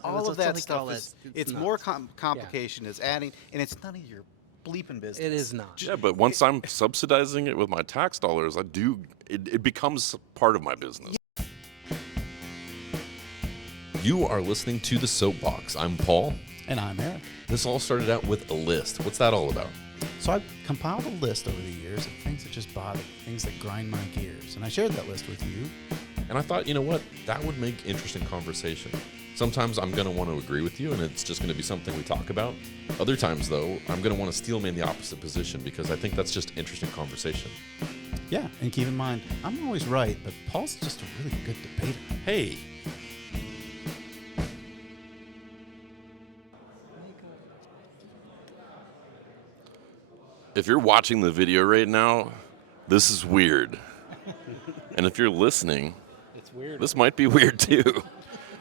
all of that stuff is, it's nuts. more complication is adding, and it's none of your bleeping business. It is not. Yeah, but once I'm subsidizing it with my tax dollars, it becomes part of my business. You are listening to The Soapbox. I'm Paul. And I'm Eric. This all started out with a list. What's that all about? So I've compiled a list over the years of things that just bother me, things that grind my gears. And I shared that list with you. And I thought, you know what? That would make interesting conversation. Sometimes I'm going to want to agree with you, and it's just going to be something we talk about. Other times, though, I'm going to want to steel man the opposite position because I think that's just interesting conversation. Yeah, and keep in mind, I'm always right, but Paul's just a really good debater. Hey. If you're watching the video right now, this is weird. And if you're listening, It's weird. this might be weird too.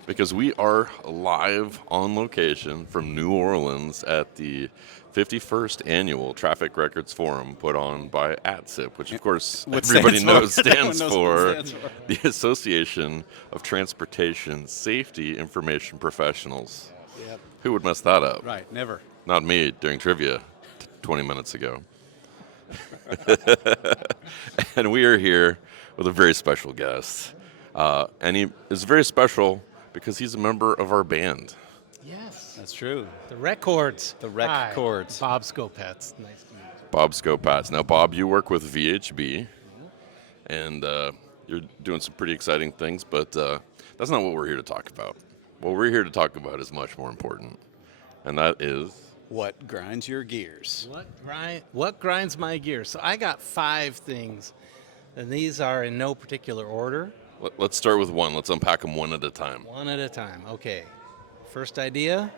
Because we are live on location from New Orleans at the 51st Annual Traffic Records Forum put on by ATSIP, which of course everybody knows stands for the Association of Transportation Safety Information Professionals. Yep. Who would mess that up? Right, never. Not me during trivia 20 minutes ago. And we are here with a very special guest. And he is very special because he's a member of our band. Yes. That's true. The Records. The Rec Chords. Bob Scopatz. Nice to meet you. Bob Scopatz. Now, Bob, you work with VHB, and you're doing some pretty exciting things, but that's not what we're here to talk about. What we're here to talk about is much more important, and that is... What grinds your gears? What grinds my gears? So I got 5 things, and these are in no particular order. Let's start with one. Let's unpack them one at a time. One at a time. Okay. First idea,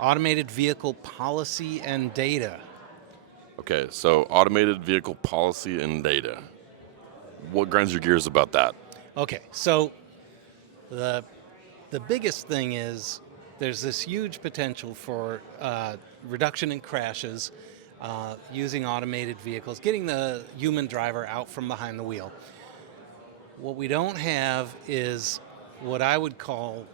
automated vehicle policy and data. Okay, so automated vehicle policy and data. What grinds your gears about that? Okay, so the biggest thing is there's this huge potential for reduction in crashes using automated vehicles, getting the human driver out from behind the wheel. What we don't have is what I would call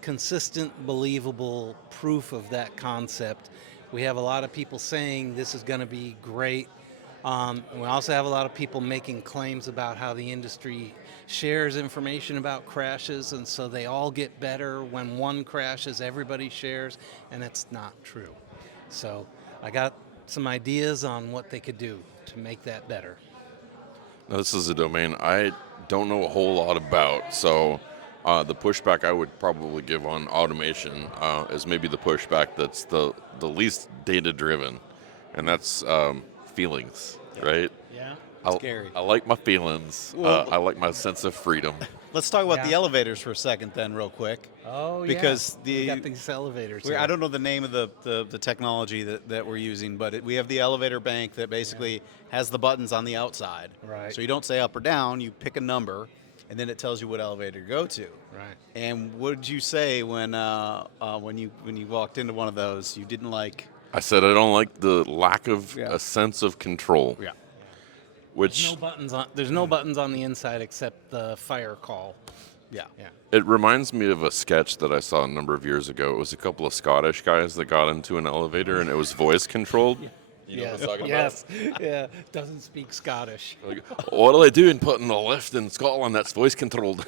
consistent, believable proof of that concept. We have a lot of people saying this is going to be great. And we also have a lot of people making claims about how the industry shares information about crashes, and so they all get better. When one crashes, everybody shares, and it's not true. So I got some ideas on what they could do to make that better. Now, this is a domain I don't know a whole lot about, so the pushback I would probably give on automation is maybe the pushback that's the least data-driven, and that's feelings, right? Yeah. Scary. I like my feelings. Well- I like my sense of freedom. Let's talk about Yeah. the elevators for a second then real quick. Oh, Because we the- got these elevators. I don't know the name of the technology that we're using, but we have the elevator bank that basically has the buttons on the outside. Right. So you don't say up or down, you pick a number, and then it tells you what elevator to go to. Right. And what did you say when you walked into one of those? You didn't like. I said I don't like the lack of Yeah. a sense of control. Yeah. Which There's no buttons on the inside except the fire call. Yeah. Yeah. it reminds me of a sketch that I saw a number of years ago. It was a couple of Scottish guys that got into an elevator and it was voice controlled. You know what I'm talking Yes. Yeah. Doesn't speak Scottish. about? Like, what are they doing putting a lift in Scotland that's voice controlled?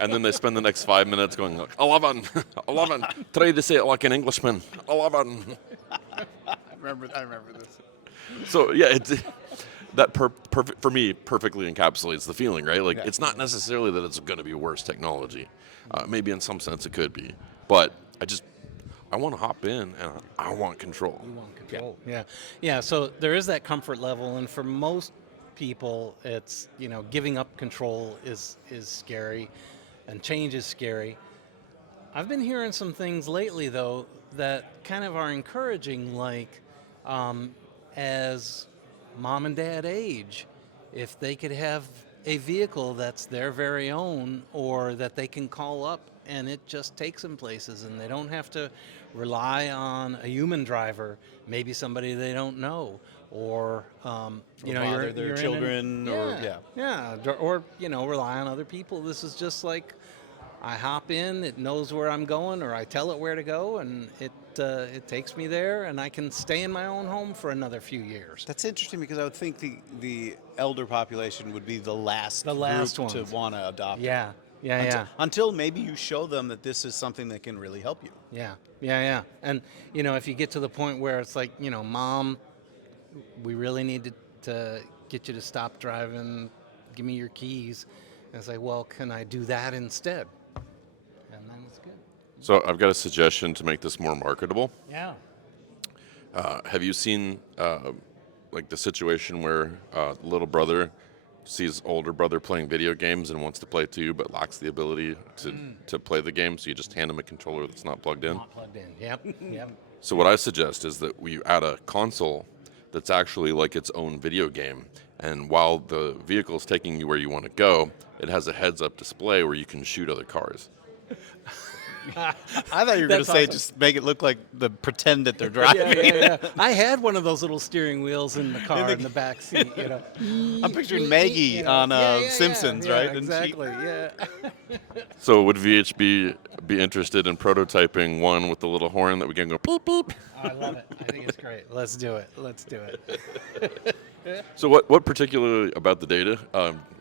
And then they spend the next 5 minutes going, like, 11, 11, try to say it like an Englishman, 11. I remember this. So yeah, that perfect for me perfectly encapsulates the feeling, right? Like it's not necessarily that it's going to be worse technology. Maybe in some sense it could be, but I want to hop in and I want control. You want control. Yeah. Yeah. So there is that comfort level, and for most people, it's giving up control is scary, and change is scary. I've been hearing some things lately though that kind of are encouraging, like as mom and dad age, if they could have a vehicle that's their very own, or that they can call up and it just takes them places and they don't have to rely on a human driver, maybe somebody they don't know, or bother their children, or rely on other people. This is just like I hop in, it knows where I'm going, or I tell it where to go, and it takes me there, and I can stay in my own home for another few years. That's interesting because I would think the elder population would be the last group to ones. want to adopt it. Yeah, yeah, Until, yeah. until maybe you show them that this is something that can really help you. Yeah, yeah, yeah. And, if you get to the point where it's like, Mom, we really need to get you to stop driving, give me your keys. And it's like, well, can I do that instead? And then it's good. So I've got a suggestion to make this more marketable. Yeah. Have you seen like the situation where little brother sees older brother playing video games and wants to play too, but lacks the ability to play the game, so you just hand him a controller that's not plugged in? Not plugged in. Yep. Yep. So what I suggest is that we add a console that's actually like its own video game, and while the vehicle is taking you where you want to go, it has a heads-up display where you can shoot other cars. I thought you were going to That's say awesome. just make it look like pretend that they're driving. Yeah. I had one of those little steering wheels in the car in the back seat. I'm picturing Maggie on Simpsons, yeah, right? And Exactly. Yeah. So would VHB be interested in prototyping one with the little horn that we can go beep beep? I love it. I think it's great. Let's do it. Let's do it. So what particularly about the data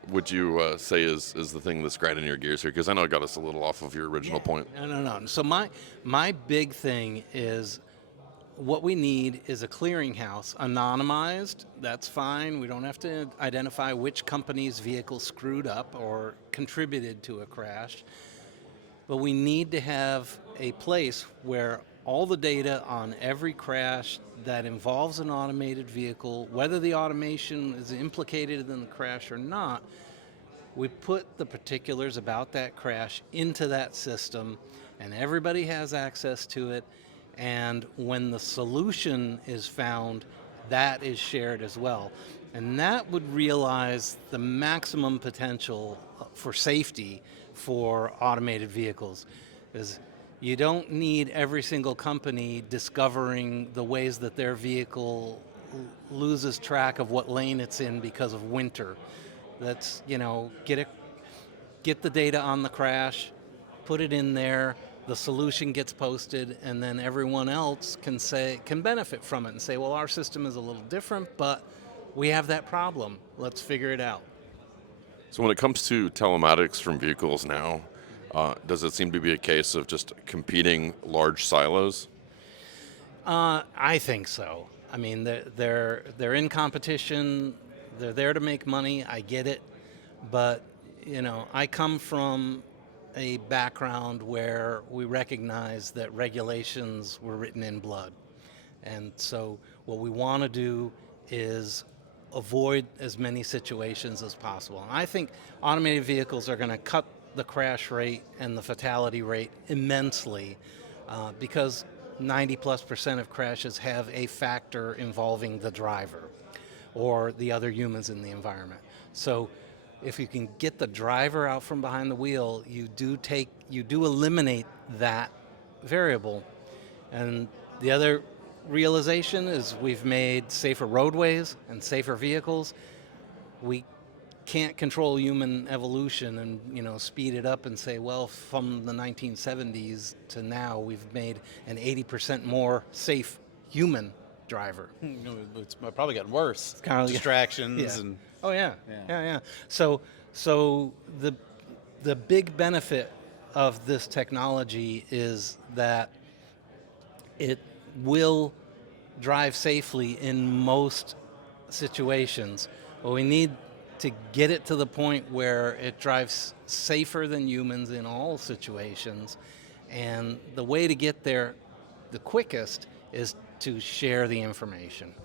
would you say is the thing that's grinding your gears here? Because I know it got us a little off of your original point. No. So my big thing is what we need is a clearinghouse, anonymized. That's fine. We don't have to identify which company's vehicle screwed up or contributed to a crash. But we need to have a place where all the data on every crash that involves an automated vehicle, whether the automation is implicated in the crash or not, we put the particulars about that crash into that system, and everybody has access to it. And when the solution is found, that is shared as well. And that would realize the maximum potential for safety for automated vehicles. Is you don't need every single company discovering the ways that their vehicle loses track of what lane it's in because of winter. That's, get the data on the crash, put it in there, the solution gets posted, and then everyone else can benefit from it and say, well, our system is a little different, but we have that problem. Let's figure it out. So when it comes to telematics from vehicles now, does it seem to be a case of just competing large silos? I think so. I mean, they're in competition. They're there to make money. I get it, but I come from a background where we recognize that regulations were written in blood, and so what we want to do is avoid as many situations as possible. And I think automated vehicles are going to cut the crash rate and the fatality rate immensely because 90+% of crashes have a factor involving the driver or the other humans in the environment. So if you can get the driver out from behind the wheel, you do eliminate that variable. And the other realization is we've made safer roadways and safer vehicles. We can't control human evolution and speed it up and say, well, from the 1970s to now we've made an 80% more safe human driver. It's probably gotten worse. It's kind of distractions and oh yeah. So the big benefit of this technology is that it will drive safely in most situations, but we need to get it to the point where it drives safer than humans in all situations. And the way to get there the quickest is to share the information.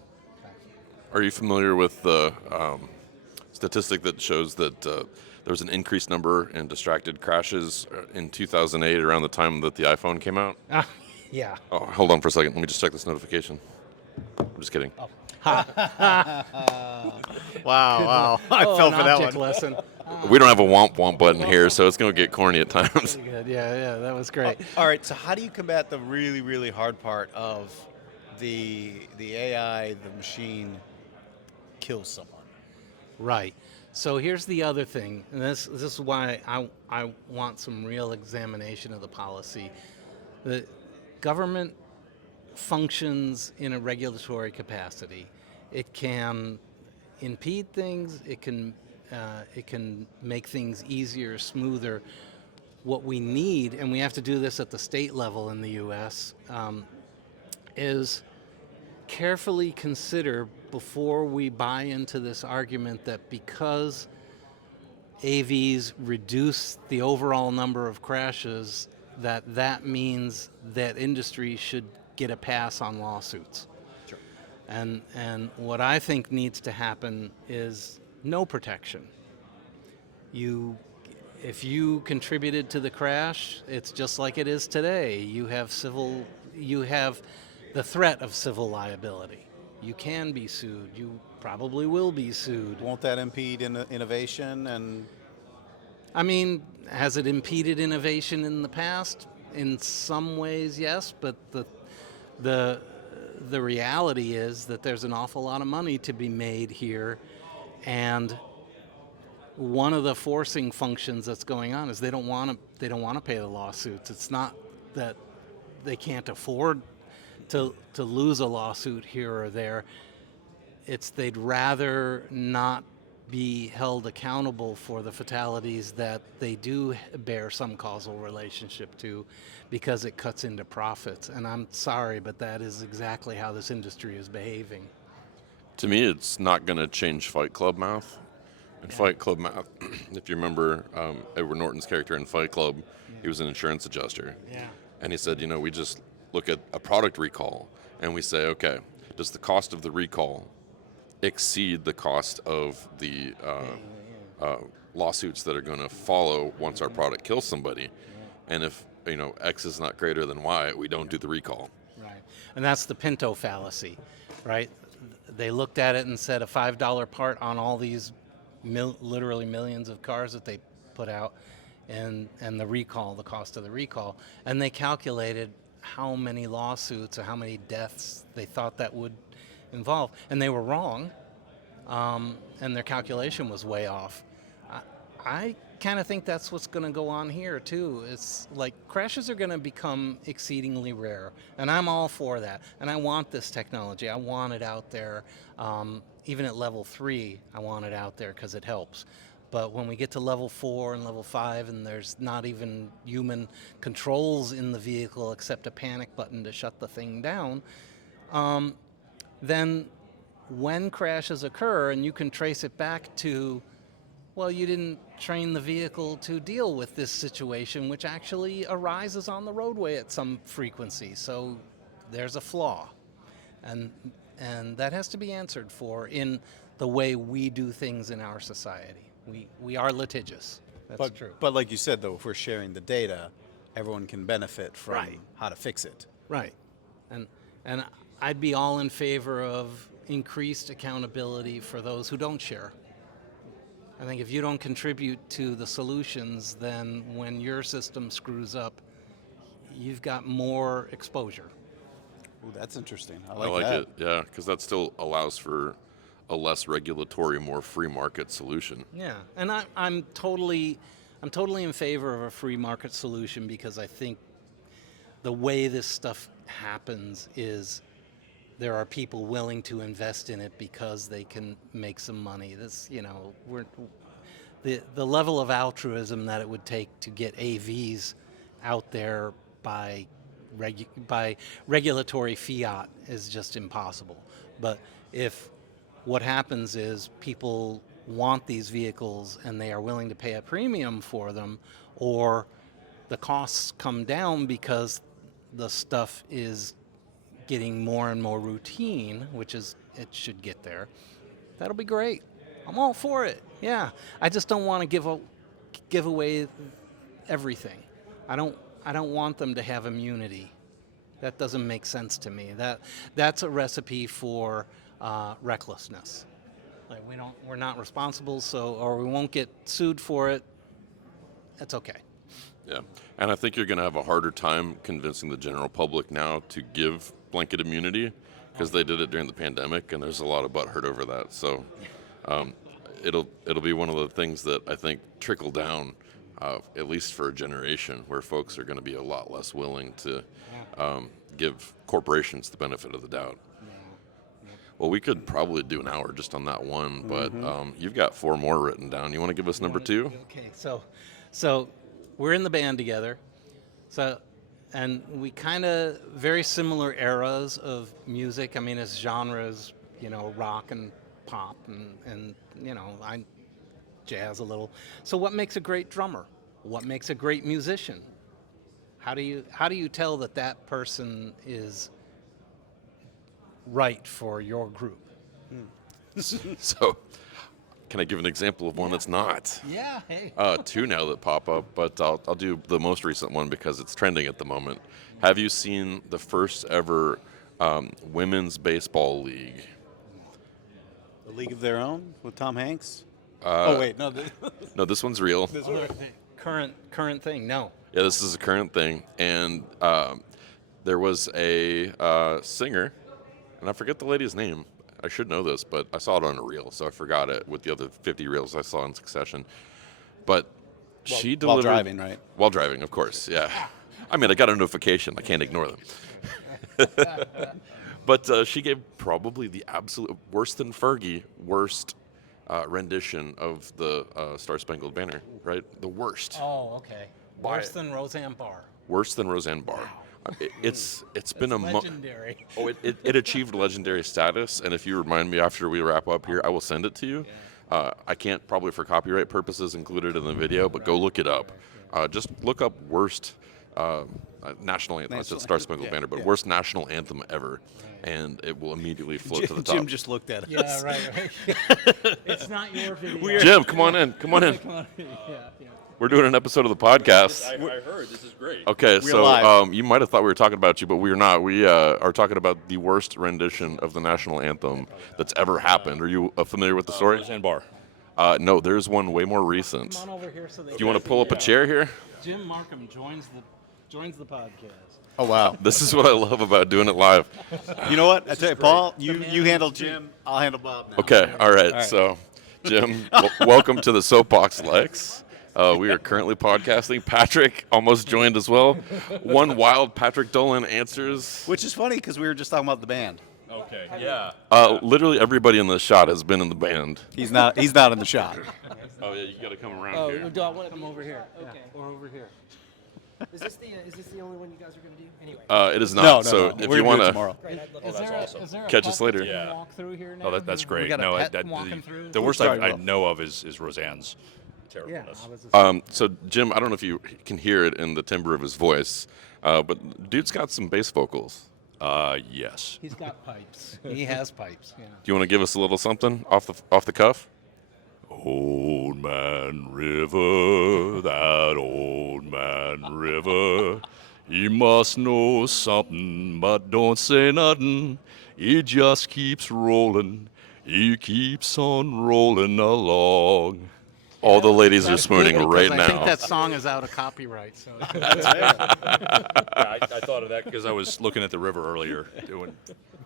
Are you familiar with the statistic that shows that there was an increased number in distracted crashes in 2008 around the time that the iPhone came out? Yeah. Oh, hold on for a second. Let me just check this notification. I'm just kidding. Wow. I Oh, fell an for that object one. lesson. We don't have a womp womp button here, so it's going to get corny at times. Pretty good. Yeah, that was great. All right, so how do you combat the really, really hard part of the AI, the machine kills someone? Right. So here's the other thing, and this is why I want some real examination of the policy. The government functions in a regulatory capacity. It can impede things. It can make things easier, smoother. What we need, and we have to do this at the state level in the U.S., is carefully consider before we buy into this argument that because AVs reduce the overall number of crashes, that means that industry should get a pass on lawsuits. Sure. And what I think needs to happen is no protection. If you contributed to the crash, it's just like it is today. You have the threat of civil liability. You can be sued. You probably will be sued. Won't that impede innovation? And I mean, has it impeded innovation in the past? In some ways, yes, but the reality is that there's an awful lot of money to be made here, and one of the forcing functions that's going on is they don't want to pay the lawsuits. It's not that they can't afford to lose a lawsuit here or there. It's they'd rather not be held accountable for the fatalities that they do bear some causal relationship to, because it cuts into profits. And I'm sorry, but that is exactly how this industry is behaving. To me, it's not going to change Fight Club math. In Fight Club math, if you remember Edward Norton's character in Fight Club, he was an insurance adjuster. Yeah. And he said, we just look at a product recall and we say, okay, does the cost of the recall exceed the cost of the lawsuits that are going to follow once our product kills somebody? And if X is not greater than Y, we don't do the recall. Right. And that's the Pinto fallacy, right? They looked at it and said a $5 part on all these literally millions of cars that they put out, and the cost of the recall, and they calculated how many lawsuits or how many deaths they thought that would involve, and they were wrong, and their calculation was way off. I kind of think that's what's going to go on here too. It's like crashes are going to become exceedingly rare, and I'm all for that, and I want this technology. I want it out there. Even at level 3, I want it out there because it helps. But when we get to level 4 and level 5 and there's not even human controls in the vehicle except a panic button to shut the thing down, then when crashes occur and you can trace it back to, well, you didn't train the vehicle to deal with this situation, which actually arises on the roadway at some frequency. So there's a flaw. And that has to be answered for in the way we do things in our society. We are litigious. That's true. But like you said, though, if we're sharing the data, everyone can benefit from Right. how to fix it. Right. And I'd be all in favor of increased accountability for those who don't share. I think if you don't contribute to the solutions, then when your system screws up, you've got more exposure. Ooh, that's interesting. I I like like that. it, yeah, because that still allows for a less regulatory, more free market solution. Yeah, and I'm totally in favor of a free market solution, because I think the way this stuff happens is there are people willing to invest in it because they can make some money. The level of altruism that it would take to get AVs out there by regulatory fiat is just impossible. But if what happens is people want these vehicles and they are willing to pay a premium for them, or the costs come down because the stuff is getting more and more routine, which is, it should get there, that'll be great. I'm all for it. Yeah, I just don't want to give away everything. I don't want them to have immunity. That doesn't make sense to me. That's a recipe for recklessness. Like we're not responsible, or we won't get sued for it. That's okay. Yeah, and I think you're going to have a harder time convincing the general public now to give blanket immunity, because they did it during the pandemic, and there's a lot of butthurt over that. So it'll be one of the things that I think trickle down, at least for a generation, where folks are going to be a lot less willing to give corporations the benefit of the doubt. Well, we could probably do an hour just on that one, but you've got 4 more written down. You want to give us number 2? Okay, so we're in the band together. And we kind of very similar eras of music. I mean, it's genres, rock and pop and I jazz a little. So what makes a great drummer? What makes a great musician? How do you tell that person is right for your group? So, can I give an example of one that's not? Yeah, hey. 2 now that pop up, but I'll do the most recent one because it's trending at the moment. Have you seen the first ever women's baseball league? The League of Their Own with Tom Hanks. No, this one's real. Current thing? No. Yeah, this is a current thing, and there was a singer, and I forget the lady's name. I should know this, but I saw it on a reel, so I forgot it with the other 50 reels I saw in succession. But she delivered... While driving, right? While driving, of course, yeah. I mean, I got a notification. I can't ignore them. But she gave probably the absolute worse than Fergie, worst rendition of the Star Spangled Banner, right? The worst. Oh, okay. Worse than Roseanne Barr. Worse than Roseanne Barr. It's been legendary. It achieved legendary status, and if you remind me after we wrap up here, I will send it to you. I can't probably for copyright purposes include it in the video, but go look it up. Just look up worst national anthem. I said Star Spangled Banner, but worst national anthem ever, and it will immediately float to the top. Jim just looked at us. Yeah, right. It's not your video. Jim, come on in. Yeah. We're doing an episode of the podcast. I heard. This is great. Okay, We're live. You might have thought we were talking about you, but we are not. We are talking about the worst rendition of the national anthem that's ever happened. Are you familiar with the story? Roseanne Barr. No, there's one way more recent. Come on over here so Do you want to pull up a chair here? Jim Markham joins the podcast. Oh, wow. This is what I love about doing it live. You know what? I tell you, Paul, you handle Jim. I'll handle Bob now. Okay, all right. So, Jim, welcome to the SoapBox Lex. We are currently podcasting. Patrick almost joined as well. One wild Patrick Dolan answers. Which is funny because we were just talking about the band. Okay. Yeah. Literally everybody in the shot has been in the band. He's not in the shot. Oh yeah, you got to come around here. Do I want to come over here? Okay. Or over here. Is this the only one you guys are going to do? Anyway. It is not. No. So We're if you gonna do want it to, tomorrow. Great. I'd love Is that. there, awesome. is there a Catch us pup later. that can Yeah. walk through here now? Oh, that's great. We got a No, pet walking through. the worst Sorry, I Will. know of is Roseanne's Yeah. terribleness. So Jim, I don't know if you can hear it in the timbre of his voice, but dude's got some bass vocals. Yes. He's got pipes. He has pipes. Yeah. Do you want to give us a little something off the cuff? Old Man River, that old man River, he must know something, but don't say nothing. He just keeps rolling. He keeps on rolling along. All the ladies are That's swooning cool, right because now. I think that song is out of copyright. So I thought of that because I was looking at the river earlier,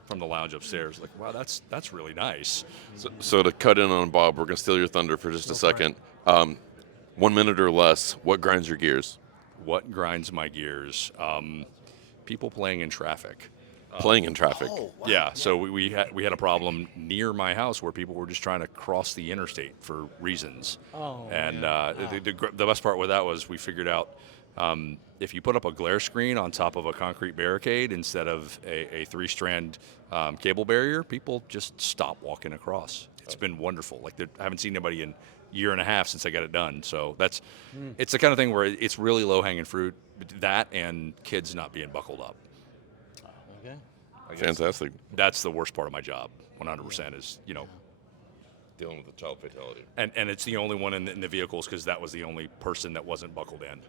from the lounge upstairs. Like, wow, that's really nice. So to cut in on Bob, we're gonna steal your thunder for just a second. 1 minute or less. What grinds your gears? What grinds my gears? People playing in traffic. Playing in traffic. Yeah, so we had a problem near my house where people were just trying to cross the interstate for reasons. Oh, and yeah. the best part with that was we figured out if you put up a glare screen on top of a concrete barricade instead of a 3-strand cable barrier, people just stop walking across. It's been wonderful. Like I haven't seen anybody in a year and a half since I got it done. So it's the kind of thing where it's really low-hanging fruit. That and kids not being buckled up. okay. Fantastic. That's the worst part of my job. 100% is Dealing with the child fatality. and it's the only one in the vehicles because that was the only person that wasn't buckled in.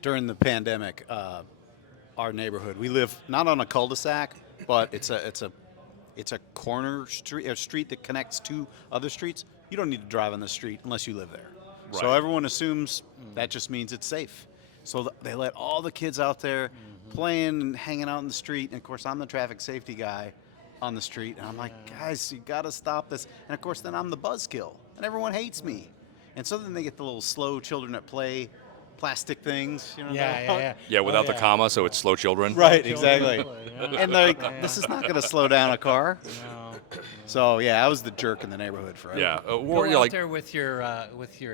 During the pandemic, our neighborhood, we live not on a cul-de-sac, but it's a corner street, a street that connects two other streets. You don't need to drive on the street unless you live there. So Right. everyone assumes that just means it's safe. So they let all the kids out there playing and hanging out in the street. And of course, I'm the traffic safety guy on the street, and I'm like, guys, you got to stop this. And of course, then I'm the buzzkill. and everyone hates me. And so then they get the little slow children at play plastic things. You know, Yeah, without the comma, so it's slow children. Right, exactly. Yeah. And they're like, this is not going to slow down a car. No. So yeah, I was the jerk in the neighborhood forever. Yeah, Go or out you're like, there with your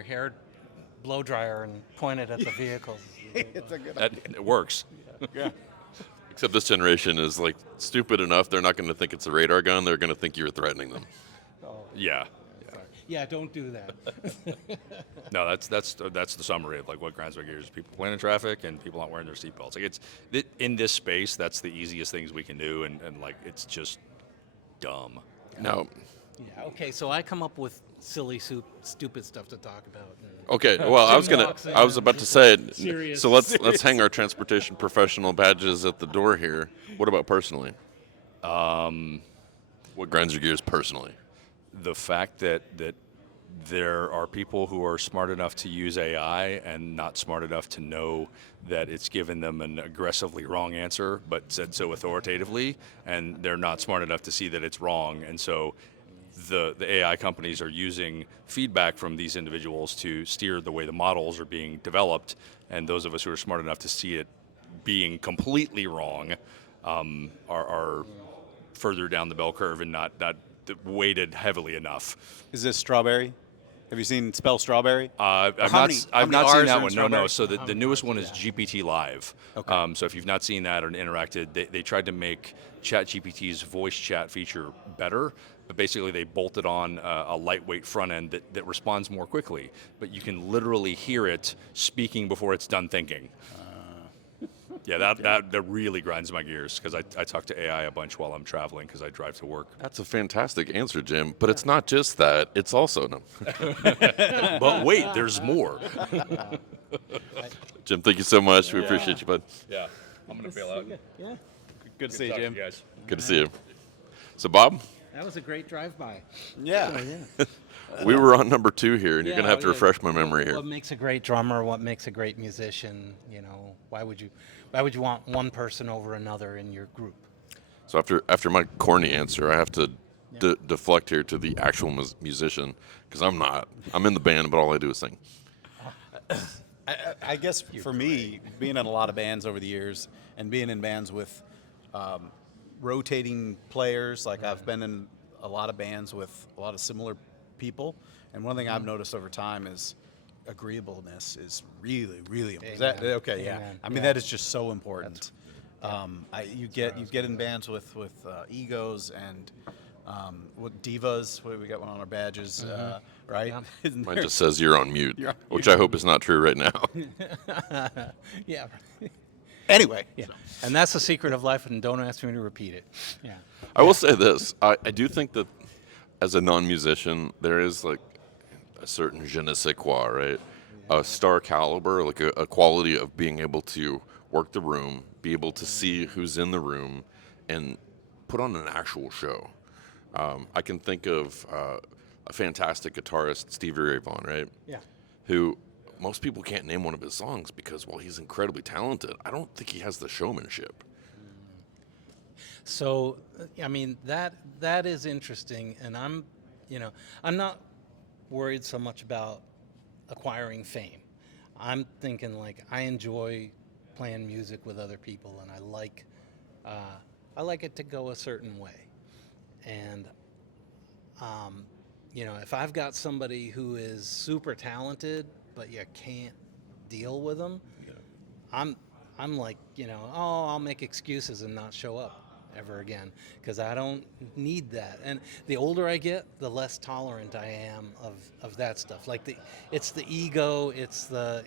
hair blow dryer and point it at the vehicles. It's a good. it works. Except this generation is like stupid enough. They're not going to think it's a radar gun. They're going to think you're threatening them. Yeah. Yeah, don't do that. No, that's the summary of like what grinds my gears. People playing in traffic and people not wearing their seatbelts. Like in this space, that's the easiest things we can do, and like it's just dumb. Now, Yeah. Okay, so I come up with silly, stupid stuff to talk about. And okay. Well, I was about to say it. Serious. So let's hang our transportation professional badges at the door here. What about personally? What grinds your gears personally? The fact that there are people who are smart enough to use AI and not smart enough to know that it's given them an aggressively wrong answer, but said so authoritatively, and they're not smart enough to see that it's wrong. And so the AI companies are using feedback from these individuals to steer the way the models are being developed, and those of us who are smart enough to see it being completely wrong are further down the bell curve and not weighted heavily enough. Is this strawberry? Have you seen Spell Strawberry? I've How not many seen Rs that are in one. No. strawberry? So the newest one is GPT Live. Okay. So if you've not seen that or interacted, they tried to make ChatGPT's voice chat feature better. But basically, they bolted on a lightweight front end that responds more quickly. But you can literally hear it speaking before it's done thinking. Yeah, that really grinds my gears because I talk to AI a bunch while I'm traveling because I drive to work. That's a fantastic answer, Jim. But it's not just that. It's also no. But wait, there's more. Jim, thank you so much. We appreciate you, bud. Yeah, I'm gonna bail out. Yeah, Good to see you, Jim. guys. Good to see you. So, Bob, that was a great drive-by. Yeah. we were on number 2 here, and you're going to have to Yeah. refresh my memory here. What makes a great drummer? What makes a great musician? You know, why would you want one person over another in your group? So after my corny answer, I have to deflect here to the actual musician because I'm not. I'm in the band, but all I do is sing. I guess for me, being in a lot of bands over the years and being in bands with rotating players, like I've been in a lot of bands with a lot of similar people, and one thing I've noticed over time is agreeableness is really, really important. Is that, Amen. okay, yeah. Amen. I mean, that is just so important. You get in bands with egos and what divas. What we got one on our badges, right? Mine just says you're on mute, You're on which I hope is not true right now. Yeah. Anyway, Yeah. And that's the secret of life, and don't ask me to repeat it. Yeah. I will say this. I do think that as a non-musician, there is like a certain je ne sais quoi, right? A star caliber, like a quality of being able to work the room, be able to see who's in the room, and put on an actual show. I can think of a fantastic guitarist, Stevie Ray Vaughan, right? Yeah. Who most people can't name one of his songs because, while he's incredibly talented, I don't think he has the showmanship. So, I mean, that is interesting, and I'm not worried so much about acquiring fame. I'm thinking like I enjoy playing music with other people, and I like it to go a certain way. And if I've got somebody who is super talented, but you can't deal with them, I'm like, I'll make excuses and not show up ever again because I don't need that. And the older I get, the less tolerant I am of that stuff. Like it's the ego, it's the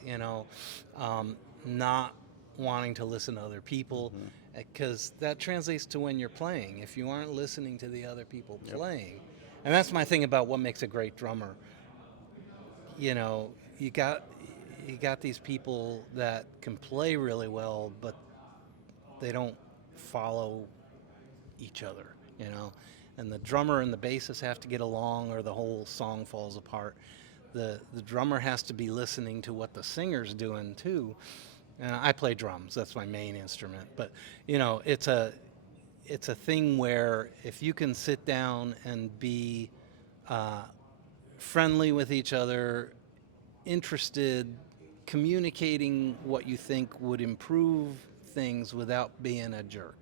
not wanting to listen to other people, because that translates to when you're playing. If you aren't listening to the other people playing, and that's my thing about what makes a great drummer. You got these people that can play really well, but they don't follow each other, and the drummer and the bassist have to get along or the whole song falls apart. The drummer has to be listening to what the singer's doing too. And I play drums, that's my main instrument, but it's a thing where if you can sit down and be friendly with each other, interested, communicating what you think would improve things without being a jerk.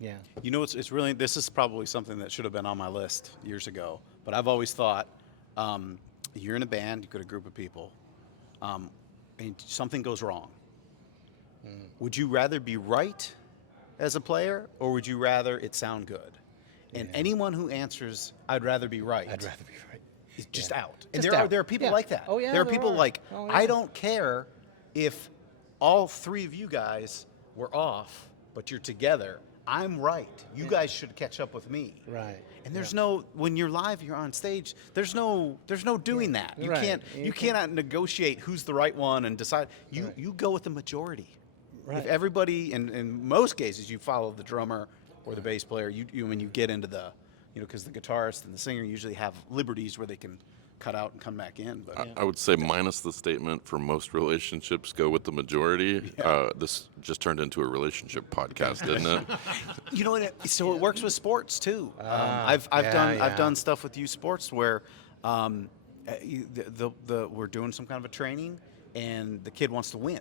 Yeah. You know, it's really, this is probably something that should have been on my list years ago, but I've always thought, you're in a band, you've got a group of people, and something goes wrong. Would you rather be right as a player, or would you rather it sound good? And anyone who answers, I'd rather be right. I'd rather be right. Is just out. Just And out. there are people Yeah. like that. Oh, yeah, There are there people are. like, Oh, I yeah. don't care if all three of you guys were off, but you're together. I'm right. You guys should catch up with me. Right. And there's no, when you're live, you're on stage. There's no doing that. You Right. can't. You You can't- cannot negotiate who's the right one and decide. You go with the majority. Right. If everybody, in most cases, you follow the drummer or the bass player. You when you get into the, because the guitarist and the singer usually have liberties where they can cut out and come back in. But I would say minus the statement for most relationships go with the majority. This just turned into a relationship podcast, didn't it? you know what? So it works with sports too. I've yeah. done stuff with youth sports where we're doing some kind of a training, and the kid wants to win,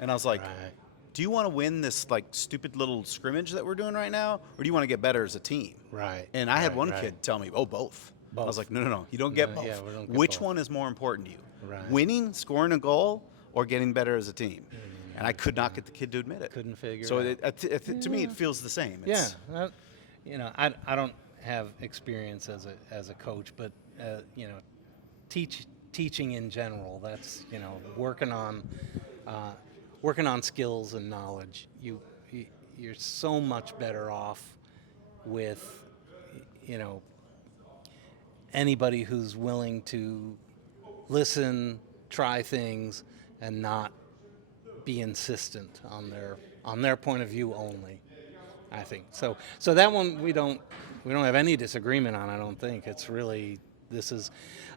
and I was like, Right. "Do you want to win this like stupid little scrimmage that we're doing right now, or do you want to get better as a team?" Right. And I had Right, one right. kid tell me, "Oh, both." I was Both. like, "No, you don't get No, both. yeah, we don't get Which both. one is more important to you? Right. Winning, scoring a goal, or getting better as a team?" And I could not get the kid to admit it. Couldn't figure So it out. to me, it feels the same. Yeah, It's, I don't have experience as a coach, but teaching in general. That's working on skills and knowledge. You're so much better off with anybody who's willing to listen, try things, and not be insistent on their point of view only. I think so. So that one we don't have any disagreement on. I don't think it's really. This is,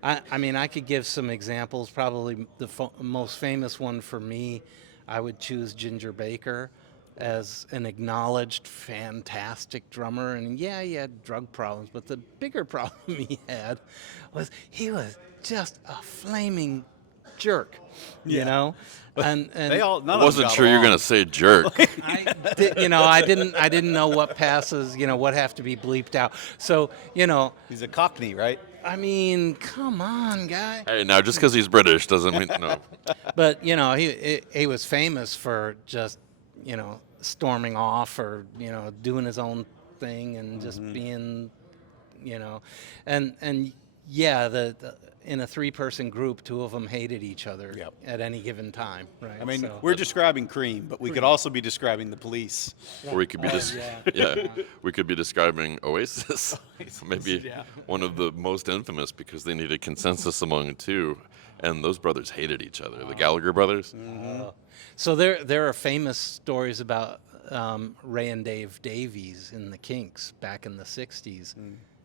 I mean, I could give some examples. Probably the most famous one for me, I would choose Ginger Baker as an acknowledged fantastic drummer. And yeah, he had drug problems, but the bigger problem he had was he was just a flaming jerk. And they all. None I of them wasn't got sure you were along. going to say jerk. I didn't know what passes, what have to be bleeped out. So, He's a Cockney, right? I mean, come on, guy. Hey, now just because he's British doesn't mean no. But he was famous for just storming off or doing his own thing and just being and yeah, the in a three-person group, two of them hated each other Yep. at any given time. Right. I mean, So- we're describing Cream, but we could also be describing the Police. Or we could be yeah. we could be describing Oasis. Maybe one of the most infamous because they needed consensus among two, and those brothers hated each other. The Gallagher brothers. So there are famous stories about Ray and Dave Davies in the Kinks back in the '60s.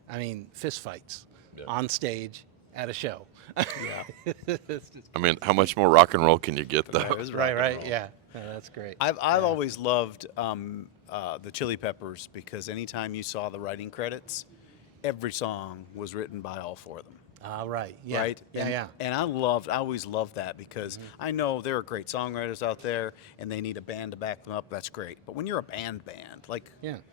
I mean, fistfights on stage at a show. I mean, how much more rock and roll can you get though? Right. Yeah, that's great. I've always loved the Chili Peppers because anytime you saw the writing credits, every song was written by all four of them. Right. Yeah. Right? Yeah. And I always loved that because I know there are great songwriters out there and they need a band to back them up. That's great. But when you're a band, like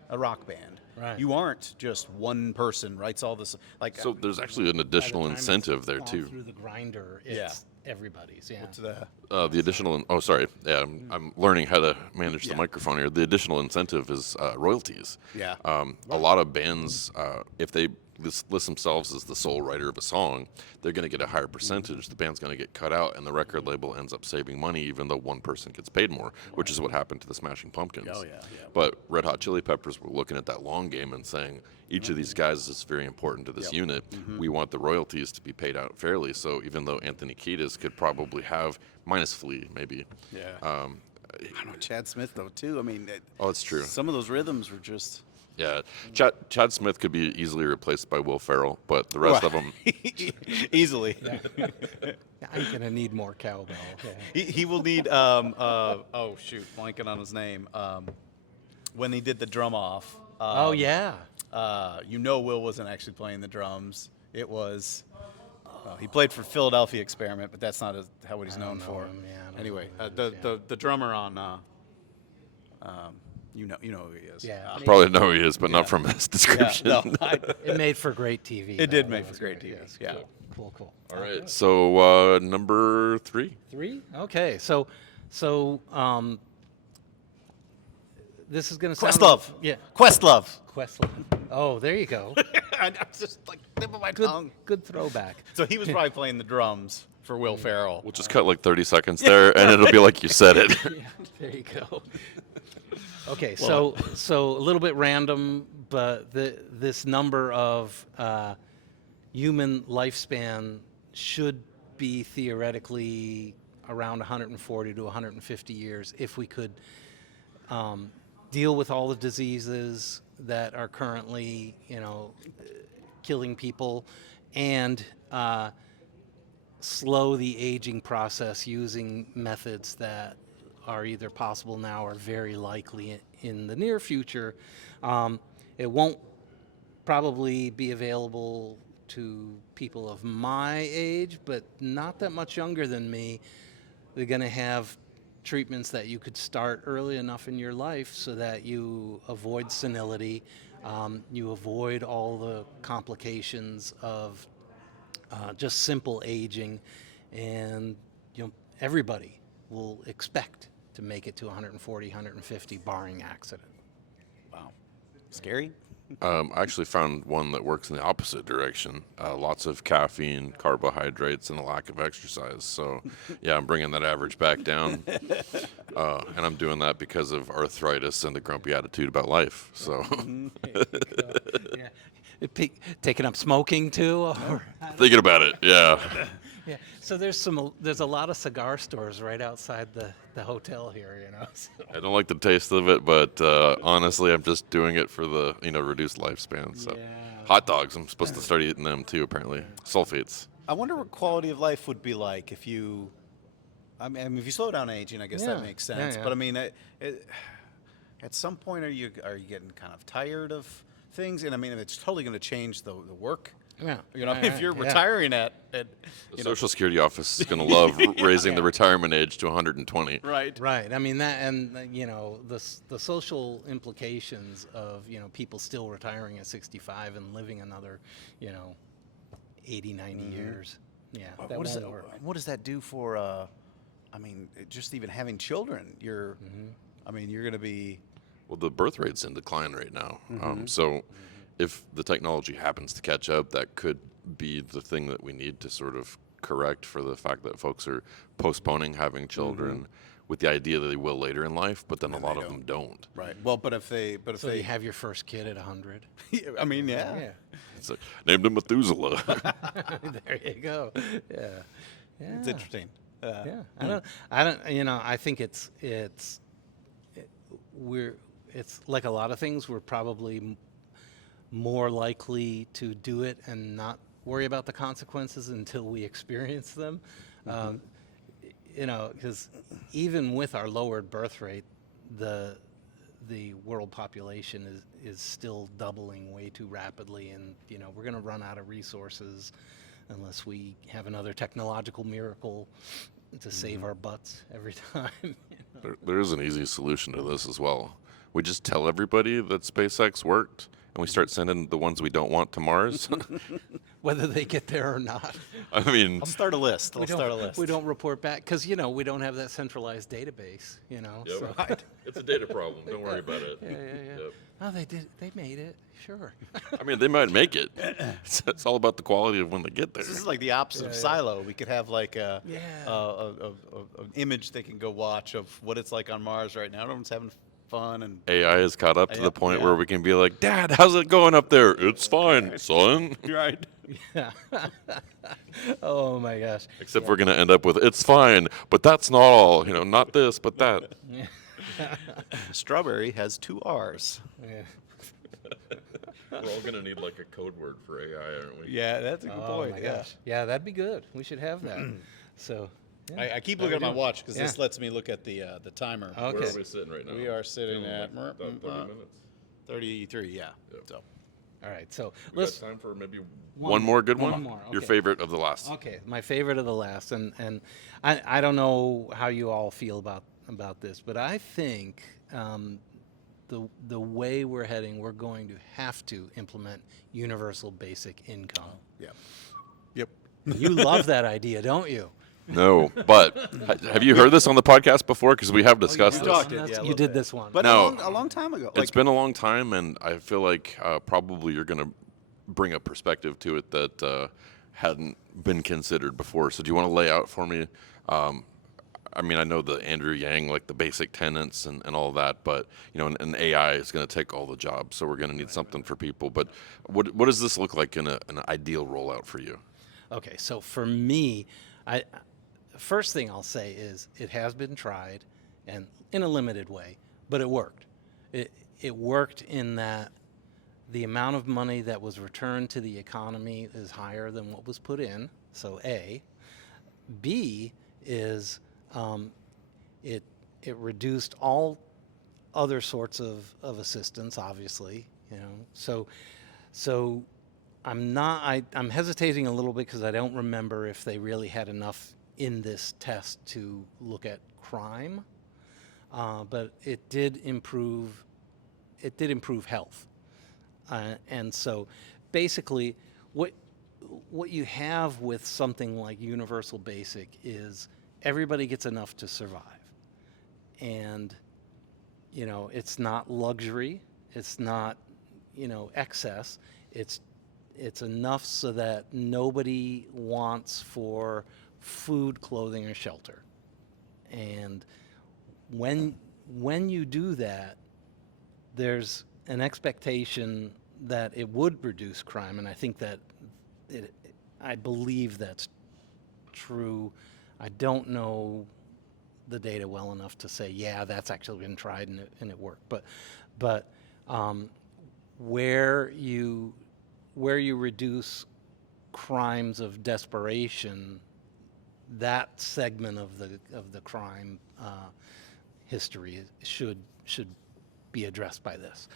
a rock band, Right. you aren't just one person writes all this. Like So there's actually an additional By the time it's incentive there gone too. Through the grinder, it's everybody's. Yeah. to the The additional, I'm learning how to manage the microphone here. The additional incentive is royalties. Yeah. A lot of bands, if they list themselves as the sole writer of a song, they're going to get a higher percentage. The band's going to get cut out, and the record label ends up saving money, even though one person gets paid more, which is what happened to the Smashing Pumpkins. Oh, yeah. But Red Hot Chili Peppers were looking at that long game and saying, each of these guys is very important to this unit. We want the royalties to be paid out fairly. So even though Anthony Kiedis could probably have, minus Flea maybe. Yeah. I know Chad Smith though too. I mean, Oh, it's true. some of those rhythms were just Yeah, Chad Smith could be easily replaced by Will Ferrell, but the rest of them, easily. I'm gonna need more cowbell. Yeah. He will need blanking on his name. When he did the drum off. Oh yeah. Will wasn't actually playing the drums, It was. He played for Philadelphia Experiment, but that's not what he's known know for. him, yeah, I don't Anyway, know who he is, the drummer on. You know who he is. Yeah. Probably know who he is, but Yeah. not from his Yeah, description. no, It made for great TV. it did though. make That for was great TV. Yes, Yeah. Cool. All right. So number 3. 3? Okay. So this is going to sound Questlove. Yeah. Questlove. Questlove. Oh, there you go. I was just like tip of my tongue. Good throwback. So he was probably playing the drums for Will Ferrell. We'll just cut like 30 seconds there, and it'll be like you said it. Yeah, there you go. Okay, so a little bit random, but this number of human lifespan should be theoretically around 140 to 150 years if we could deal with all the diseases that are currently, killing people, and slow the aging process using methods that are either possible now or very likely in the near future. It won't probably be available to people of my age, but not that much younger than me. They're going to have treatments that you could start early enough in your life so that you avoid senility, you avoid all the complications of just simple aging, and everybody will expect to make it to 140, 150, barring accident. Wow. Scary? I actually found one that works in the opposite direction. Lots of caffeine, carbohydrates, and a lack of exercise. So, yeah, I'm bringing that average back down. And I'm doing that because of arthritis and a grumpy attitude about life. So, Yeah. Taking up smoking too? Or? thinking about it, yeah. Yeah. So there's a lot of cigar stores right outside the hotel here, So. I don't like the taste of it, but honestly, I'm just doing it for the reduced lifespan. So, Yeah. hot dogs, I'm supposed to start eating them too. Apparently, sulfates. I wonder what quality of life would be like if you. I mean, if you slow down aging, I guess Yeah. that makes sense. Yeah. But I mean, at some point, are you getting kind of tired of things? And I mean, it's totally going to change the work. Yeah. If you're retiring at The Social Security office is going to love raising the retirement age to 120. right. Right. I mean that, and the social implications of people still retiring at 65 and living another 80, 90 years. Yeah. That won't work. What does that do for? I mean, just even having children. I mean, you're going to be. Well, the birth rate's in decline right now. So if the technology happens to catch up, that could be the thing that we need to sort of correct for the fact that folks are postponing having children with the idea that they will later in life, but then a lot of them don't. Right. Well, but if they So you have your first kid at 100. I mean, yeah. It's like, named him Methuselah. There you go. Yeah. Yeah. It's interesting. Yeah. I don't. I think it's like a lot of things. We're probably more likely to do it and not worry about the consequences until we experience them. Because even with our lowered birth rate, the world population is still doubling way too rapidly, and we're going to run out of resources unless we have another technological miracle to save our butts every time. There is an easy solution to this as well. We just tell everybody that SpaceX worked, and we start sending the ones we don't want to Mars. Whether they get there or not. I mean, I'll start a list. We don't report back because we don't have that centralized database. So. it's a data problem. Don't worry about it. Yeah. Yep. Oh, they did. They made it. Sure. I mean, they might make it. It's all about the quality of when they get there. This is like the opposite of Silo. We could have like an Yeah. image they can go watch of what it's like on Mars right now. Everyone's having fun and AI is caught up to the point yeah. where we can be like, Dad, how's it going up there? It's fine, son. right. Yeah. Oh my gosh. Except we're going to end up with, it's fine, but that's not all. Not this, but that. Strawberry has 2 R's. Yeah. We're all going to need like a code word for AI, aren't we? Yeah, that's a good Oh point. my gosh. Yeah, that'd be good. We should have that. So. Yeah. I keep looking at my watch because this Yeah. lets me look at the timer. Okay. Where are we sitting right now? We are sitting at About 30 minutes. 33. Yeah. Yep. So All right, so We let's. got time for maybe One one more good more. one? One more, Your okay. favorite of the last. Okay, my favorite of the last, and I don't know how you all feel about this, but I think the way we're heading, we're going to have to implement universal basic income. Yeah. Yep. You love that idea, don't you? No, but have you heard this on the podcast before? Because we have discussed we this. talked it, yeah, a You little did bit. this one. But No. a long time ago. It's been a long time, and I feel like probably you're going to bring a perspective to it that hadn't been considered before. So do you want to lay out for me? I mean, I know the Andrew Yang, like the basic tenets and all that, but you know, an AI is going to take all the jobs, so we're going to need something for people. But what does this look like in an ideal rollout for you? Okay, so for me, first thing I'll say is it has been tried, and in a limited way, but it worked. It worked in that the amount of money that was returned to the economy is higher than what was put in. So A. B is it reduced all other sorts of assistance, obviously. You know, so I'm hesitating a little bit because I don't remember if they really had enough in this test to look at crime, but it did improve health, and so basically what you have with something like universal basic is everybody gets enough to survive, and you know, it's not luxury, it's not, you know, excess, it's enough so that nobody wants for food, clothing, or shelter. And when you do that, there's an expectation that it would reduce crime, and I think that I believe that's true. I don't know the data well enough to say, yeah, that's actually been tried and it worked. But where you reduce crimes of desperation, that segment of the crime history should be addressed by this.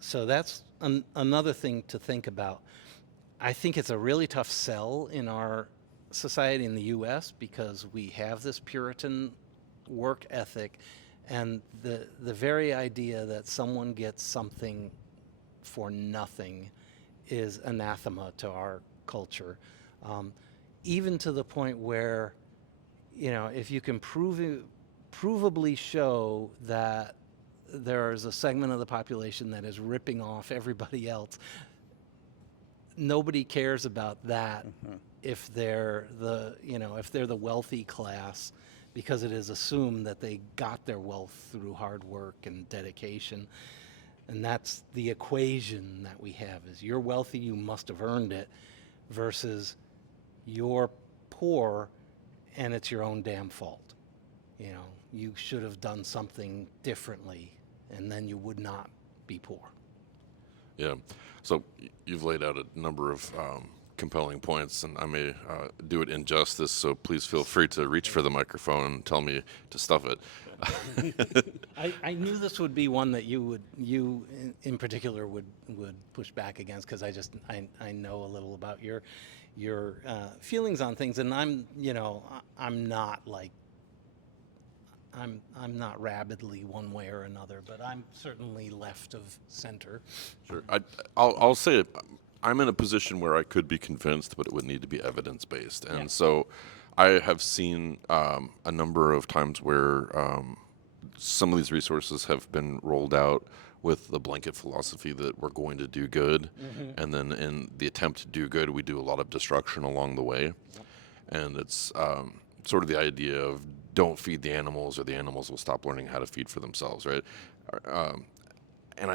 So that's another thing to think about. I think it's a really tough sell in our society in the U.S. because we have this Puritan work ethic, and the very idea that someone gets something for nothing is anathema to our culture, even to the point where, you know, if you can provably show that there is a segment of the population that is ripping off everybody else, nobody cares about that if they're the wealthy class, because it is assumed that they got their wealth through hard work and dedication. And that's the equation that we have: is you're wealthy, you must have earned it, versus you're poor and it's your own damn fault. You know, you should have done something differently and then you would not be poor. Yeah. So you've laid out a number of compelling points, and I may do it injustice, so please feel free to reach for the microphone and tell me to stuff it. I knew this would be one that you in particular would push back against, because I know a little about your feelings on things, and I'm not rabidly one way or another, but I'm certainly left of center. Sure. I'll say it. I'm in a position where I could be convinced, but it would need to be evidence-based. And Yeah. so I have seen a number of times where some of these resources have been rolled out with the blanket philosophy that we're going to do good. And then in the attempt to do good, we do a lot of destruction along the way. And it's sort of the idea of don't feed the animals or the animals will stop learning how to feed for themselves, right? And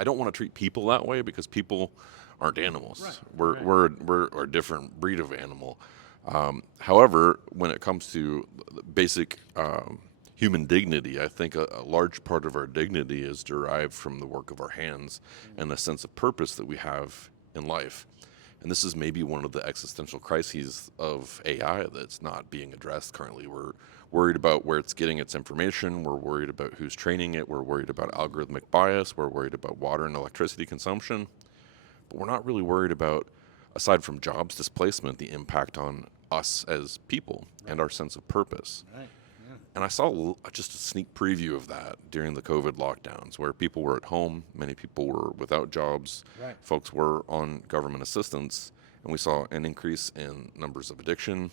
I don't want to treat people that way, because people aren't animals. Right. We're a different breed of animal. However, when it comes to basic human dignity, I think a large part of our dignity is derived from the work of our hands and the sense of purpose that we have in life. And this is maybe one of the existential crises of AI that's not being addressed currently. worried about where it's getting its information. We're worried about who's training it. We're worried about algorithmic bias. We're worried about water and electricity consumption. But we're not really worried about, aside from jobs displacement, the impact on us as people and our sense of purpose. Right. And I saw just a sneak preview of that during the COVID lockdowns, where people were at home, many people were without jobs, Right. folks were on government assistance, and we saw an increase in numbers of addiction.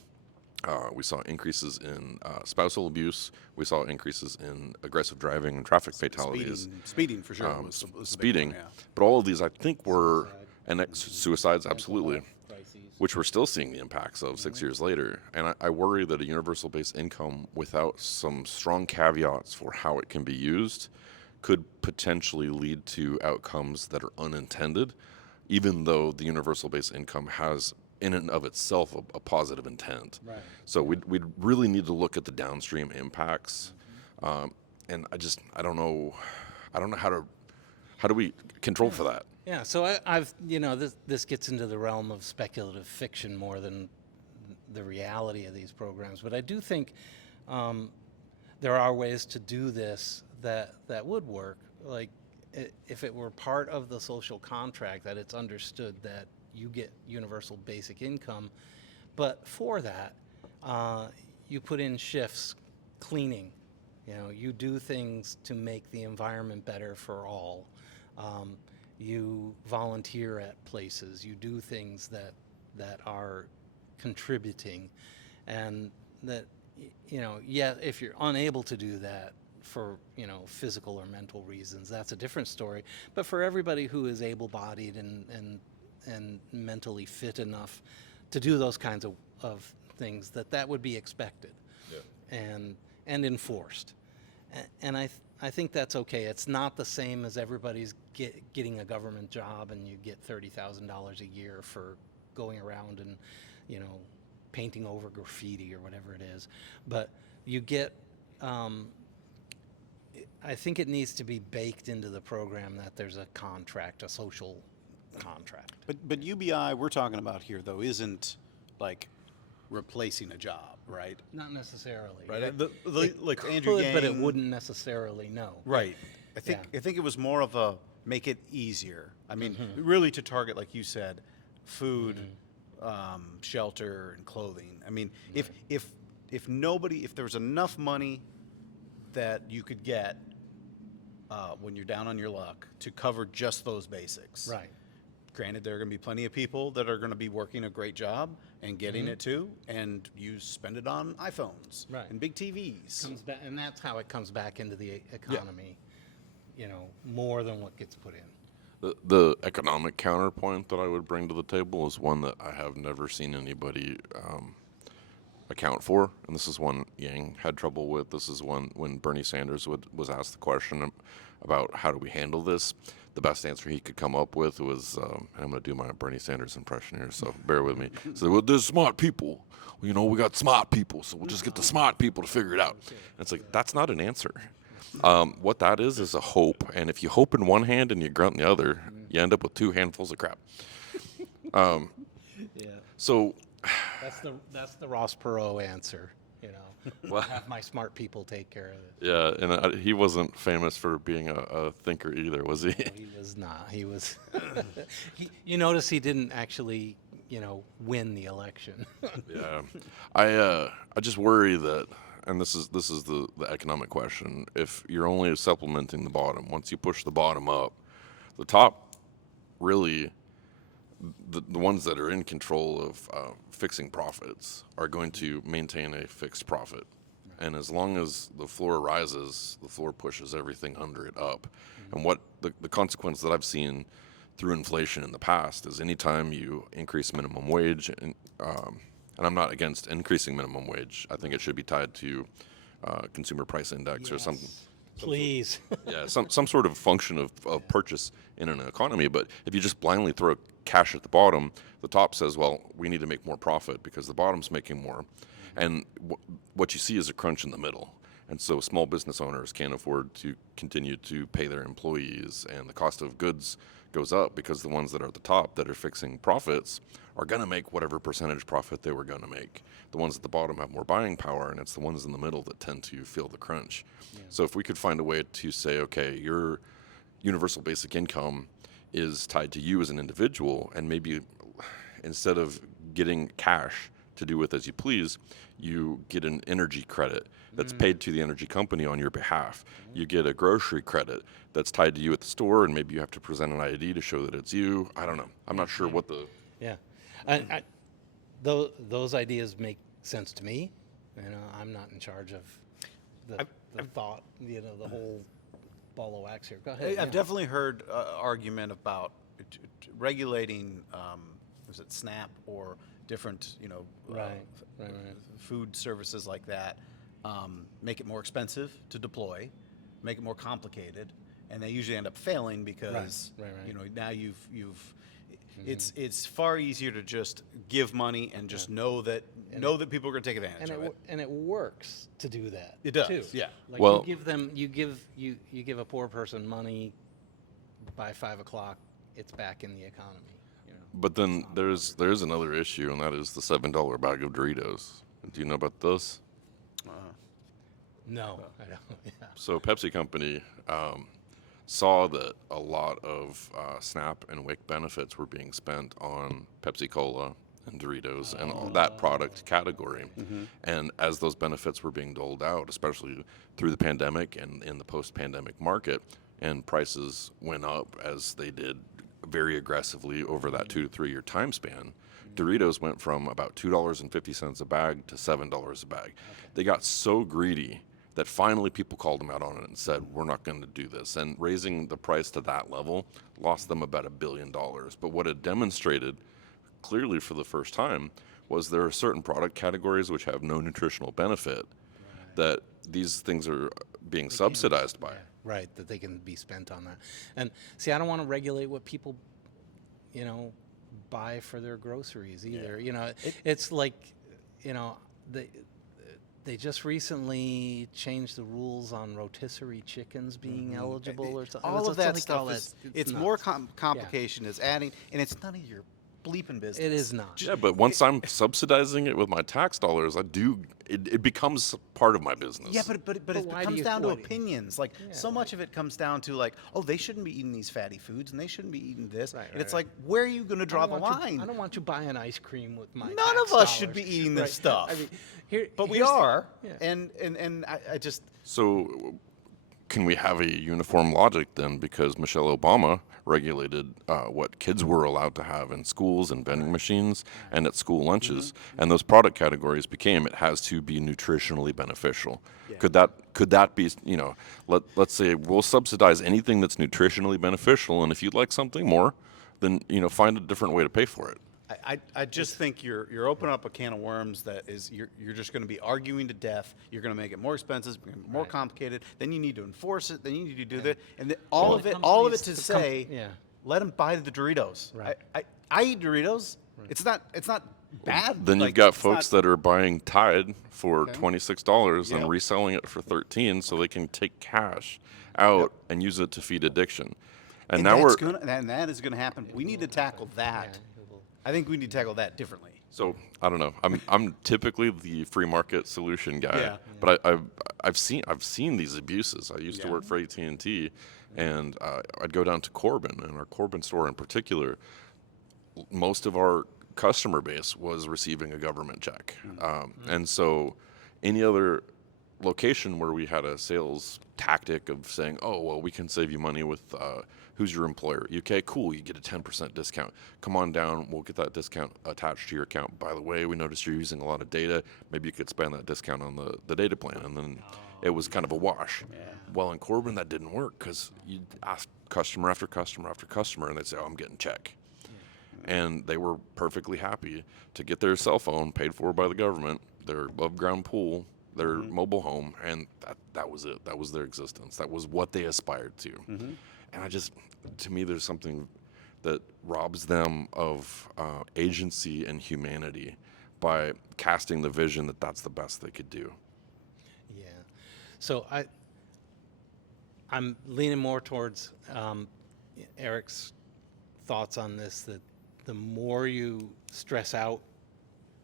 We saw increases in spousal abuse. We saw increases in aggressive driving and traffic fatalities. Speeding for sure. was the big Speeding. one, yeah. But all of these, I think, were suicides, absolutely, which we're still seeing the impacts of 6 years later. And I worry that a universal basic income without some strong caveats for how it can be used could potentially lead to outcomes that are unintended, even though the universal basic income has in and of itself a positive intent. Right. So we'd really need to look at the downstream impacts. And I don't know how do we control for that? Yeah, so I've this gets into the realm of speculative fiction more than the reality of these programs, but I do think there are ways to do this that would work. Like if it were part of the social contract that it's understood that you get universal basic income, but for that you put in shifts, cleaning. You do things to make the environment better for all. You volunteer at places. You do things that are contributing, and that if you're unable to do that for physical or mental reasons, that's a different story. But for everybody who is able-bodied and mentally fit enough to do those kinds of things, that would be expected. Yeah. And enforced. And I think that's okay. It's not the same as everybody's getting a government job and you get $30,000 a year for going around and painting over graffiti or whatever it is. But you get I think it needs to be baked into the program that there's a contract, a social contract. But UBI we're talking about here though isn't like replacing a job, right? Not necessarily. Right. It Like could, Andrew but it Yang- wouldn't necessarily. No. Right. I think it was more of a make it easier. I mean, really to target, like you said, food, shelter, and clothing. I mean, if there was enough money that you could get when you're down on your luck to cover just those basics. Right. Granted, there are going to be plenty of people that are going to be working a great job and getting it too, and you spend it on iPhones and big TVs. And that's how it comes back into the economy. More than what gets put in. The economic counterpoint that I would bring to the table is one that I have never seen anybody account for, and this is one Yang had trouble with. This is one when Bernie Sanders was asked the question about how do we handle this. The best answer he could come up with was, I'm going to do my Bernie Sanders impression here, so bear with me. So, well, there's smart people. We got smart people, so we'll just get the smart people to figure it out. And it's like, that's not an answer. What that is a hope, and if you hope in one hand and you grunt in the other, you end up with two handfuls of crap. So that's the Ross Perot answer. Well, Have my smart people take care of it. yeah, and he wasn't famous for being a thinker either, was he? No, he was not. He was. You notice he didn't actually, win the election. Yeah, I just worry that, and this is the economic question. If you're only supplementing the bottom, once you push the bottom up, the top really. The ones that are in control of fixing profits are going to maintain a fixed profit. And as long as the floor rises, the floor pushes everything under it up. And what the consequence that I've seen through inflation in the past is anytime you increase minimum wage, and I'm not against increasing minimum wage, I think it should be tied to consumer price index or something. Please. Yeah, some sort of function of purchase in an economy. But if you just blindly throw cash at the bottom, the top says, well, we need to make more profit because the bottom's making more. And what you see is a crunch in the middle. And so small business owners can't afford to continue to pay their employees, and the cost of goods goes up because the ones that are at the top that are fixing profits are going to make whatever percentage profit they were going to make. The ones at the bottom have more buying power, and it's the ones in the middle that tend to feel the crunch. So if we could find a way to say, okay, your universal basic income is tied to you as an individual, and maybe instead of getting cash to do with as you please, you get an energy credit that's paid to the energy company on your behalf. You get a grocery credit that's tied to you at the store, and maybe you have to present an ID to show that it's you. I don't know. I'm not sure what the... Yeah, those ideas make sense to me. You know, I'm not in charge of the thought. You know, the whole ball of wax here. Go ahead. I've definitely heard argument about regulating, was it SNAP or different, Right. food services like that, make it more expensive to deploy, make it more complicated, and they usually end up failing because Right. now you've it's far easier to just give money and just know that people are going to take advantage of it. And it works to do that. It does, too. yeah. Like Well- you give a poor person money by 5 o'clock, it's back in the economy. You know. But then there's another issue, and that is the $7 bag of Doritos. Do you know about this? No, I don't. Yeah. So Pepsi Company saw that a lot of SNAP and WIC benefits were being spent on Pepsi Cola and Doritos and all that product category. And as those benefits were being doled out, especially through the pandemic and in the post-pandemic market, and prices went up as they did very aggressively over that 2 to 3 year time span, Doritos went from about $2.50 a bag to $7 a bag. They got so greedy that finally people called them out on it and said, we're not going to do this. And raising the price to that level lost them about $1 billion. But what it demonstrated clearly for the first time was there are certain product categories which have no nutritional benefit that these things are being subsidized by. Right, that they can be spent on that. And see, I don't want to regulate what people, buy for their groceries either. It's like, they just recently changed the rules on rotisserie chickens being eligible or something. All of that Something stuff called is, that- it's nuts. more complication is adding, and it's none of your bleeping business. It is not. Yeah, but once I'm subsidizing it with my tax dollars, it becomes part of my business. Yeah, but it why do comes you- down to why- opinions. Like so much of it comes down to like, oh, they shouldn't be eating these fatty foods and they shouldn't be eating this. Right, and it's right. like, where are you going to I draw don't the want you- line? I don't want you buying ice cream with my None tax of us should dollars. be eating this Right. stuff. I mean, but we here's the- are, yeah. and I just So can we have a uniform logic then? Because Michelle Obama regulated what kids were allowed to have in schools and vending machines and at school lunches, and those product categories became it has to be nutritionally beneficial. Could that be, let's say we'll subsidize anything that's nutritionally beneficial, and if you'd like something more, then find a different way to pay for it. I just think you're opening up a can of worms that is you're just going to be arguing to death. You're going to make it more expensive, more complicated. Then you need to enforce it. Then you need to do that, and all of it to say, let them buy the Doritos. Right. I eat Doritos. Right. It's not bad. Then Like, you've got it's folks not- that are buying Tide for $26 Yeah. and reselling it for $13, so they can take cash out and use it to feed addiction. And now that is going to happen. We need to tackle that. I think we need to tackle that differently. So I don't know. I'm typically the free market solution guy, Yeah. but I've seen these abuses. I used to work for AT&T, and I'd go down to Corbin, and our Corbin store in particular. Most of our customer base was receiving a government check, and so any other location where we had a sales tactic of saying, oh, well, we can save you money with who's your employer? Okay, cool, you get a 10% discount. Come on down, we'll get that discount attached to your account. By the way, we noticed you're using a lot of data. Maybe you could spend that discount on the data plan. And then it was kind of a wash. Yeah. Well, in Corbin, that didn't work because you ask customer after customer after customer, and they'd say, oh, I'm getting check. And they were perfectly happy to get their cell phone paid for by the government, their above-ground pool, their mobile home, and that was it. That was their existence. That was what they aspired to. And to me, there's something that robs them of agency and humanity by casting the vision that that's the best they could do. Yeah. So I'm leaning more towards Eric's thoughts on this, that the more you stress out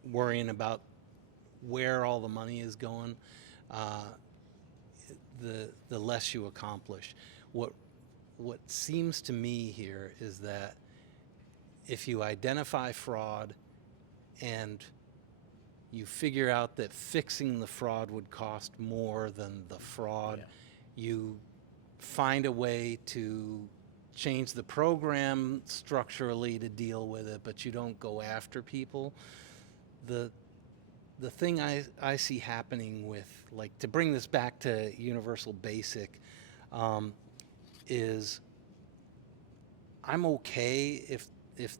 worrying about where all the money is going, the less you accomplish. What seems to me here is that if you identify fraud and you figure out that fixing the fraud would cost more than the fraud, you find a way to change the program structurally to deal with it, but you don't go after people. The thing I see happening with, like, to bring this back to universal basic, is I'm okay if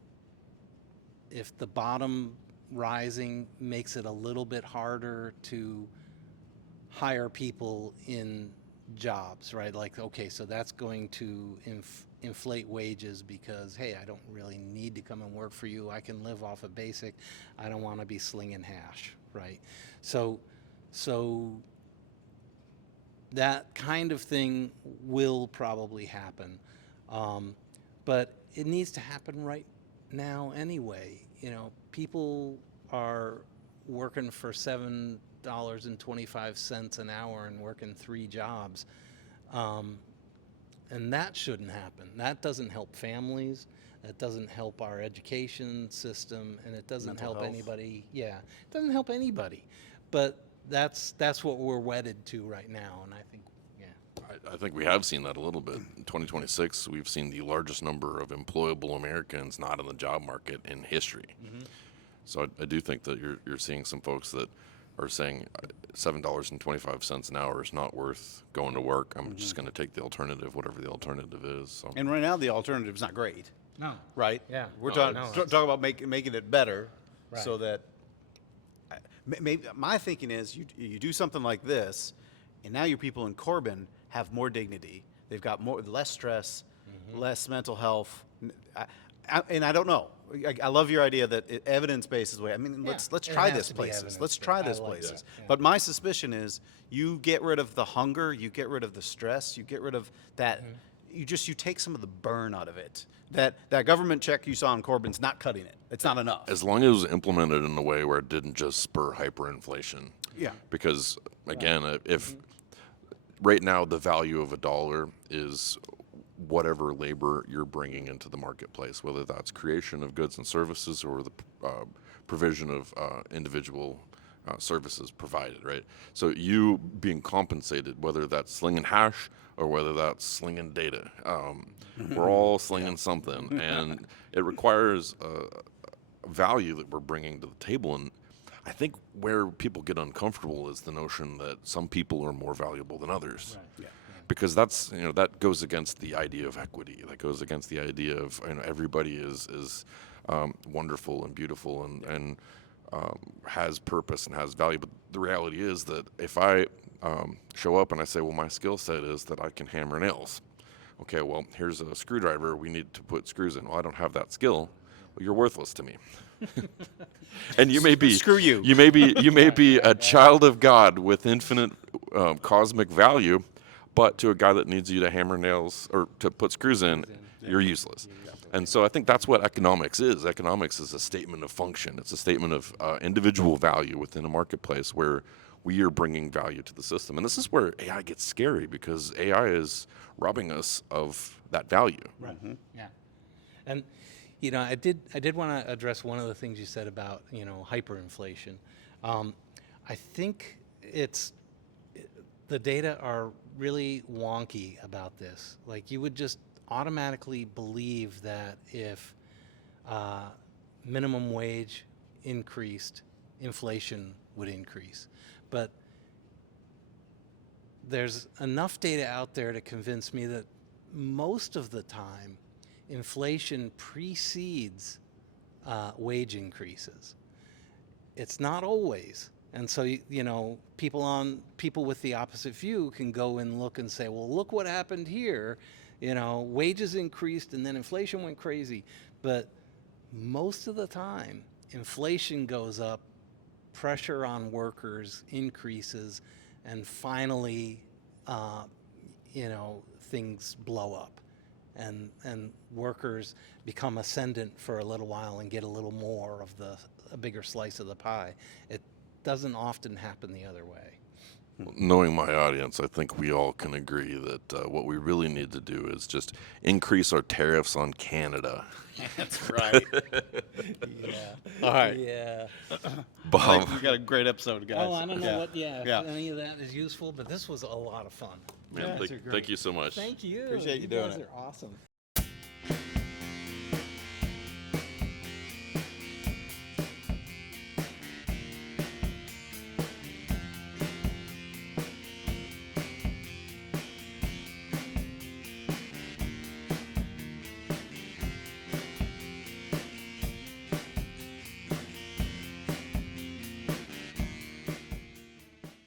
the bottom rising makes it a little bit harder to hire people in jobs, right? Like, okay, so that's going to inflate wages because, hey, I don't really need to come and work for you. I can live off of basic. I don't want to be slinging hash, right? So that kind of thing will probably happen, but it needs to happen right now anyway. You know, people are working for $7.25 an hour and working 3 jobs, and that shouldn't happen. That doesn't help families. That doesn't help our education system, and it doesn't Mental help health. anybody. Yeah, it doesn't help anybody. But that's what we're wedded to right now, and I think, I think we have seen that a little bit. In 2026, we've seen the largest number of employable Americans not in the job market in history. So I do think that you're seeing some folks that are saying $7.25 an hour is not worth going to work. I'm just going to take the alternative, whatever the alternative is. So And right now, the alternative's not great. No. Right? Yeah. We're No, talking no, talking about making it better, Right. so that maybe my thinking is you do something like this, and now your people in Corbin have more dignity. They've got less stress, less mental health. And I don't know. I love your idea that evidence-based is the way. I mean, let's it try has this to be places. Let's evidence-based. try I this like places. that, yeah. But my suspicion is you get rid of the hunger, you get rid of the stress, you get rid of that. You take some of the burn out of it. That government check you saw in Corbin's not cutting it. It's not enough. as long as it was implemented in a way where it didn't just spur hyperinflation. Yeah. Because again, if right now the value of $1 is whatever labor you're bringing into the marketplace, whether that's creation of goods and services or the provision of individual services provided, right? So you being compensated, whether that's slinging hash or whether that's slinging data, we're all slinging something, and it requires value that we're bringing to the table. And I think where people get uncomfortable is the notion that some people are more valuable than others. Yeah. Because that's, that goes against the idea of equity. That goes against the idea of, everybody is wonderful and beautiful and has purpose and has value. But the reality is that if I show up and I say, well, my skill set is that I can hammer nails. Okay, well, here's a screwdriver. We need to put screws in. Well, I don't have that skill. Well, you're worthless to me. And you may be Screw you. You may be a child of God with infinite cosmic value, but to a guy that needs you to hammer nails or to put screws in, you're useless. And so I think that's what economics is. Economics is a statement of function. It's a statement of individual value within a marketplace where we are bringing value to the system. And this is where AI gets scary, because AI is robbing us of that value. Right. Yeah. And I did want to address one of the things you said about hyperinflation. I think the data are really wonky about this. Like, you would just automatically believe that if minimum wage increased, inflation would increase. But there's enough data out there to convince me that most of the time, inflation precedes wage increases. It's not always. And so, people with the opposite view can go and look and say, well, look what happened here. Wages increased and then inflation went crazy. But most of the time, inflation goes up, pressure on workers increases, and finally things blow up, and workers become ascendant for a little while and get a little more of a bigger slice of the pie. It doesn't often happen the other way. Knowing my audience, I think we all can agree that what we really need to do is just increase our tariffs on Canada. That's right. Yeah. All right. Yeah. Bob, We got a great episode, guys. Oh, I don't know if Yeah. any of that is usful, but this was a lot of fun. man, thank you so much. Thank you. Appreciate you doing guys it. are awesome.